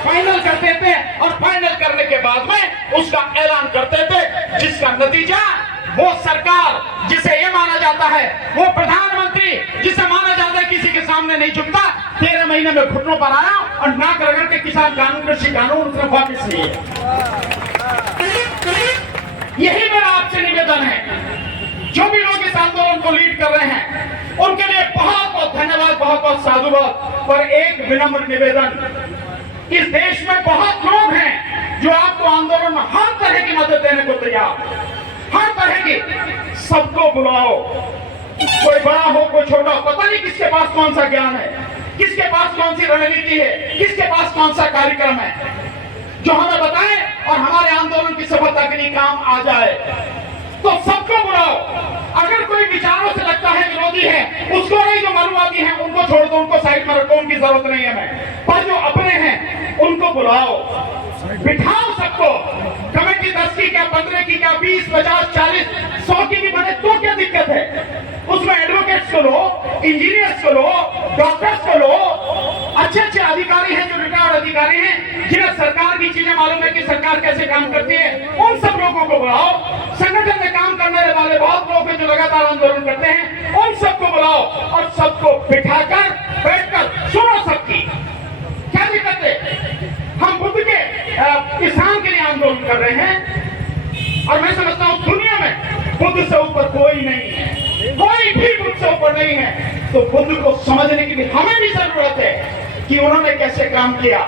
Final करते थे और फाइनल करने के बाद में उसका ऐलान करते थे, जिसका नतीजा वो सरकार जिसे ये माना जाता है, वो प्रधानमंत्री जिसे माना जाता है किसी के सामने नहीं झुकता, 13 महीने में घुटनों पर आया और नाक रगड़ के किसान कानून कृषि कानून उसने वापिस लिए। यही मेरा आपसे निवेदन है। जो भी लोग इस आंदोलन को लीड कर रहे हैं उनके लिए बहुत बहुत धन्यवाद, बहुत बहुत साधुवाद। पर एक विनम्र निवेदन, इस देश में बहुत लोग हैं जो आपको आंदोलन में हर तरह की मदद देने को तैयार, हर तरह की। सबको बुलाओ, कोई बड़ा हो कोई छोटा हो, पता नहीं किसके पास कौन सा ज्ञान है, किसके पास कौन सी रणनीति है, किसके पास कौन सा कार्यक्रम है, जो हमें बताए और हमारे आंदोलन की सफलता के लिए काम आ जाए। तो सबको बुलाओ। अगर कोई विचारों से लगता है विरोधी है, उसको नहीं, जो मनुवादी हैं उनको छोड़ दो, उनको साइड में रखो, उनकी जरूरत नहीं है हमें। पर जो अपने हैं उनको बुलाओ, बिठाओ सबको। कमेटी 10 की क्या, 15 की क्या, 20, 50, 40, 100 की भी बने तो क्या दिक्कत है? उसमें एडवोकेट्स को लो, इंजीनियर्स को लो, डॉक्टर्स को लो, अच्छे अच्छे अधिकारी हैं जो रिटायर्ड अधिकारी हैं, जिन्हें सरकार की चीजें मालूम है कि सरकार कैसे काम करती है, उन सब लोगों को बुलाओ। संगठन में काम करने वाले बहुत लोग हैं जो लगातार आंदोलन करते हैं, उन सबको बुलाओ और सबको बिठाकर बैठकर सुनो सबकी। क्या दिक्कत है? हम बुद्ध के किसान के लिए आंदोलन कर रहे हैं और मैं समझता हूं दुनिया में बुद्ध से ऊपर कोई नहीं है, कोई भी बुद्ध से ऊपर नहीं है। तो बुद्ध को समझने की भी हमें भी जरूरत है कि उन्होंने कैसे काम किया।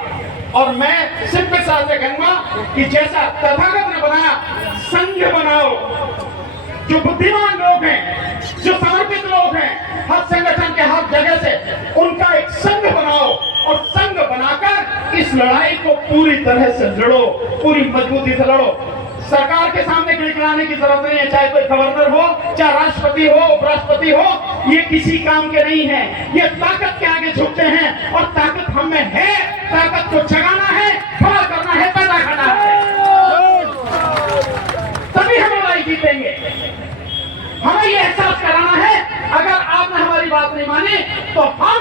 और मैं सिंपल सा कहूंगा कि जैसा तथागत ने बनाया, संघ बनाओ। जो बुद्धिमान लोग हैं, जो समर्पित लोग हैं, हर संगठन के हर जगह से उनका एक संघ बनाओ और संघ बनाकर इस लड़ाई को पूरी तरह से लड़ो, पूरी मजबूती से लड़ो। सरकार के सामने गिड़गिड़ाने की जरूरत नहीं है, चाहे कोई गवर्नर हो, चाहे राष्ट्रपति हो, उपराष्ट्रपति हो, ये किसी काम के नहीं है। ये ताकत के आगे झुकते हैं और ताकत हम में है। ताकत को जगाना है, खड़ा करना है, पैदा करना है, तभी हम लड़ाई जीतेंगे। हमें ये एहसास कराना है, अगर आपने हमारी बात नहीं मानी तो हम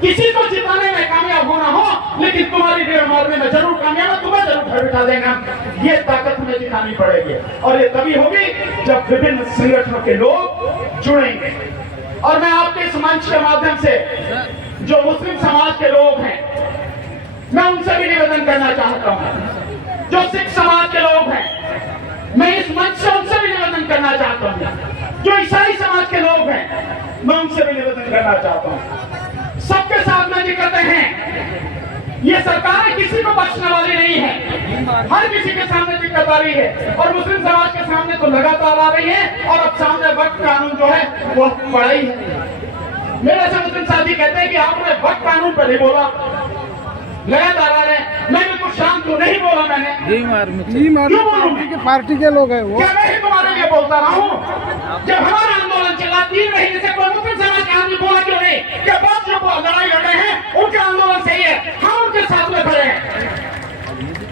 किसी को जिताने में कामयाब होना हो, लेकिन तुम्हारी रेड़ मारने में जरूर कामयाब है, तुम्हें जरूर घर बिठा देंगे। ये ताकत हमें दिखानी पड़ेगी और ये तभी होगी जब विभिन्न संगठनों के लोग जुड़ेंगे। और मैं आपके इस मंच के माध्यम से जो मुस्लिम समाज के लोग हैं, मैं उनसे भी निवेदन करना चाहता हूं। जो सिख समाज के लोग हैं, मैं इस मंच से उनसे भी निवेदन करना चाहता हूं। जो ईसाई समाज के लोग हैं, मैं उनसे भी निवेदन करना चाहता हूं। सबके साथ में दिक्कतें हैं। ये सरकार किसी को बख्शने वाली नहीं है, हर किसी के सामने दिक्कत आ रही है और मुस्लिम समाज के सामने तो लगातार आ रही है। और अब सामने वक्फ कानून जो है वो पड़ा ही है। मेरे से मुस्लिम साथी कहते हैं कि आपने वक्फ कानून पर नहीं बोला, लगातार आ रहे हैं। मैं भी कुछ शांत हूँ, नहीं बोला मैंने। पार्टी के लोग हैं वो। क्या मैं ही तुम्हारे लिए बोलता रहा हूँ? जब हमारा आंदोलन चला 3 महीने से, कोई मुस्लिम समाज के आदमी बोला क्यों नहीं? क्या बात जो लड़ाई लड़ रहे हैं उनका आंदोलन सही है, हम उनके साथ में खड़े हैं।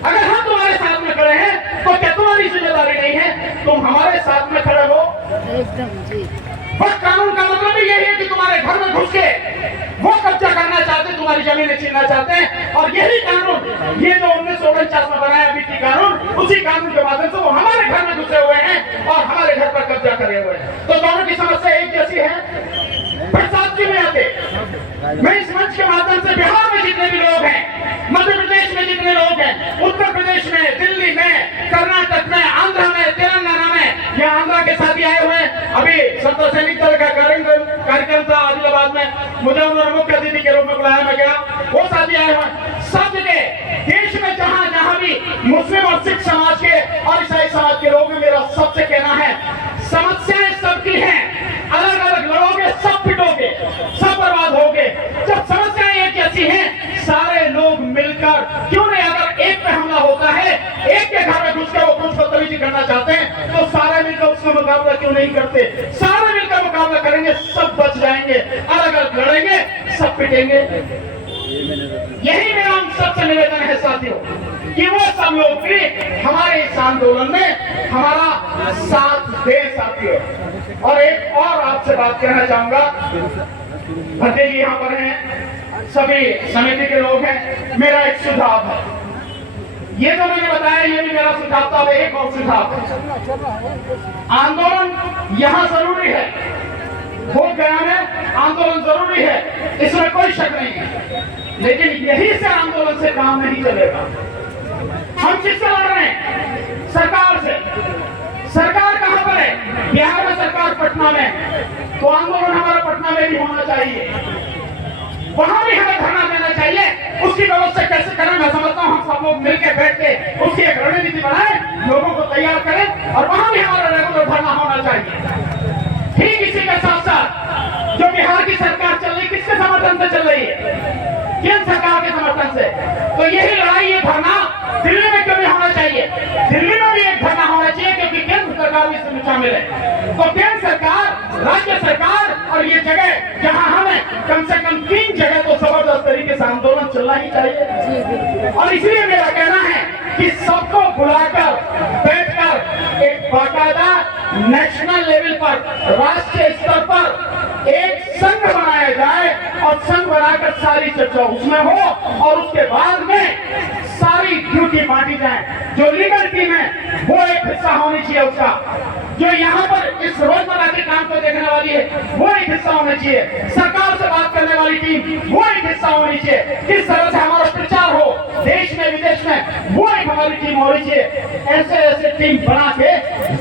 अगर हम तुम्हारे साथ में खड़े हैं तो क्या तुम्हारी जिम्मेदारी नहीं है तुम हमारे साथ में खड़े हो? बस कानून का मतलब ही यही है कि तुम्हारे घर में घुस के वो कब्जा करना चाहते, तुम्हारी जमीनें छीनना चाहते हैं। और यही कानून, ये जो 1949 में बनाया बीटी कानून, उसी कानून के माध्यम से वो हमारे घर में घुसे हुए हैं और हमारे घर पर कब्जा करे हुए हैं। तो दोनों की समस्या एक जैसी है, बरसात क्यों नहीं आते? मैं इस मंच के माध्यम से बिहार में जितने भी लोग हैं, मध्य प्रदेश में जितने लोग हैं, उत्तर प्रदेश में, दिल्ली में, कर्नाटक में, आंध्र में, तेलंगाना में, यहाँ आंध्र के साथी आए हुए हैं। अभी सत्ता सैनिक दल का कार्यक्रम था आदिलाबाद में, मुझे उन्होंने मुख्य अतिथि के रूप में बुलाया, मैं गया, वो साथी आए हुए। सब जगह देश में जहां जहां भी मुस्लिम और सिख समाज के और ईसाई समाज के लोग हैं, मेरा सबसे कहना है समस्याएं सबकी हैं, अलग अलग लड़ोगे, सब पिटोगे, सब बर्बाद होगे। जब समस्याएं एक जैसी हैं, सारे लोग मिलकर क्यों नहीं, अगर एक पे हमला होता है, एक के घर में घुस के वो कुछ बदतमीजी करना चाहते हैं, तो सारे मिलकर उसका मुकाबला क्यों नहीं करते? सारे मिलकर मुकाबला करेंगे, सब बच जाएंगे। अलग अलग लड़ेंगे, सब पिटेंगे। यही मेरा हम सबसे निवेदन है साथियों, कि वो सब लोग भी हमारे इस आंदोलन में हमारा साथ दे साथियों। और एक और आपसे बात कहना चाहूंगा, भट्टे जी यहाँ पर हैं, सभी समिति के लोग हैं, मेरा एक सुझाव है। ये जो मैंने बताया ये भी मेरा सुझाव था। एक और सुझाव है, आंदोलन यहाँ जरूरी है, हो गया में आंदोलन जरूरी है, इसमें कोई शक नहीं है, लेकिन यही से आंदोलन से काम नहीं चलेगा। हम किससे लड़ रहे हैं? सरकार से। सरकार कहां पर है? बिहार में सरकार पटना में, तो आंदोलन हमारा पटना में भी होना चाहिए, वहां भी हमें धरना देना चाहिए। उसकी व्यवस्था कैसे करें मैं समझता हूं, हम सब लोग मिलकर बैठ के उसकी एक रणनीति बनाएं, लोगों को तैयार करें और वहां भी हमारा रेगुलर धरना होना चाहिए। ठीक इसी के साथ साथ जो बिहार की सरकार चल रही, किसके समर्थन से चल रही है? केंद्र सरकार के समर्थन से। तो यही लड़ाई, ये धरना दिल्ली में क्यों नहीं होना चाहिए? दिल्ली में भी एक धरना होना चाहिए, क्योंकि केंद्र सरकार भी इसमें शामिल है। तो केंद्र सरकार, राज्य सरकार और ये जगह जहां हमें कम से कम 3 जगह तो जबरदस्त तरीके से आंदोलन चलना ही चाहिए। और इसलिए मेरा कहना है कि सबको बुलाकर बैठकर एक बाकायदा नेशनल लेवल पर, राष्ट्रीय स्तर पर एक संघ बनाया जाए और संघ बनाकर सारी चर्चा उसमें हो और उसके बाद में सारी ड्यूटी बांटी जाए। जो लीगल टीम है वो एक हिस्सा होनी चाहिए उसका, जो यहाँ पर इस रोजमर्रा के काम को देखने वाली है वो एक हिस्सा होना चाहिए, सरकार से बात करने वाली टीम वो एक हिस्सा होनी चाहिए, किस तरह से हमारा प्रचार हो देश में विदेश में वो एक हमारी टीम होनी चाहिए। ऐसे ऐसे टीम बना के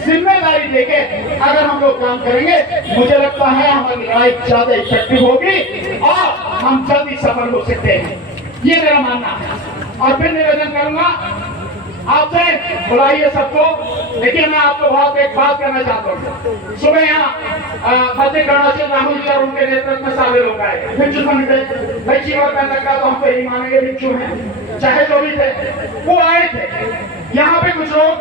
जिम्मेदारी देके अगर हम लोग काम करेंगे, मुझे लगता है हमारी लड़ाई ज्यादा इफेक्टिव होगी और हम जल्दी सफल हो सकते हैं, ये मेरा मानना है। और फिर निवेदन करूंगा आपसे, बुलाइए सबको, लेकिन मैं आपको बहुत एक बात करना चाहता हूँ। सुबह यहाँ फतेह गणाचे राहुल जी और उनके नेतृत्व में सारे लोग आए, भिक्षु समिति बच्ची और कहने लगा तो हम तो यही मानेंगे भिक्षु हैं, चाहे जो भी थे वो आए थे। यहाँ पे कुछ लोग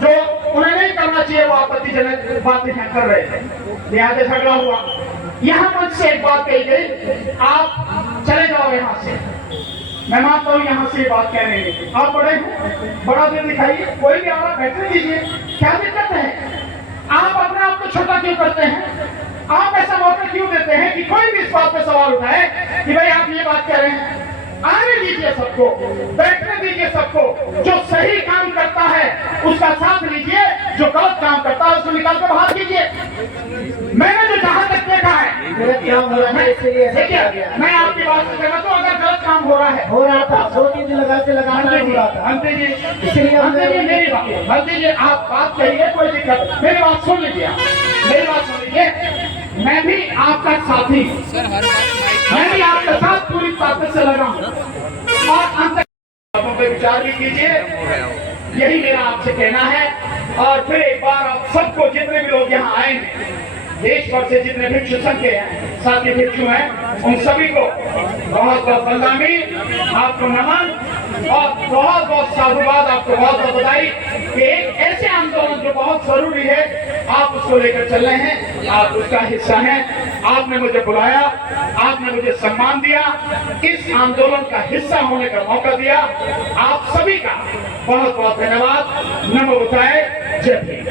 जो उन्हें नहीं करना चाहिए वो आपत्तिजनक बातें कर रहे थे, लिहाजा झगड़ा हुआ। यहाँ मुझसे एक बात कही गई, आप चले जाओ यहाँ से। मैं मानता हूँ यहाँ से बात कहने की, आप बड़े हो, बड़ा दिल दिखाइए, कोई भी आवाज बैठने दीजिए, क्या दिक्कत है? आप अपने आप को छोटा क्यों करते हैं? आप ऐसा मौका क्यों देते हैं कि कोई भी इस बात पे सवाल उठाए कि भाई आप ये बात कह रहे हैं? आने दीजिए सबको, बैठने दीजिए सबको। जो सही काम करता है उसका साथ लीजिए, जो गलत काम करता है उसको निकाल कर बाहर कीजिए। मैंने जो जहां तक देखा है, देखिए मैं आपकी बात से कहना, तो अगर गलत काम हो रहा था 2-3 दिन लगाते अंते जी मेरी बात, अंते जी आप बात करिए, कोई दिक्कत, मेरी बात सुन लीजिए, मेरी बात सुन लीजिए। मैं भी आपका साथी, मैं भी आपके साथ पूरी ताकत से लगा हूँ और अंत तक विचार भी कीजिए, यही मेरा आपसे कहना है। और फिर एक बार आप सबको, जितने भी लोग यहाँ आए हैं देश भर से, जितने भिक्षु संघ के हैं, साथी भिक्षु हैं, उन सभी को बहुत बहुत बंदामी, आपको नमन और बहुत बहुत साधुवाद, आपको बहुत बहुत बधाई कि एक ऐसे आंदोलन जो बहुत जरूरी है आप उसको लेकर चल रहे हैं, आप उसका हिस्सा हैं। आपने मुझे बुलाया, आपने मुझे सम्मान दिया, इस आंदोलन का हिस्सा होने का मौका दिया, आप सभी का बहुत बहुत धन्यवाद। नमो बुद्धाय, जय भीम।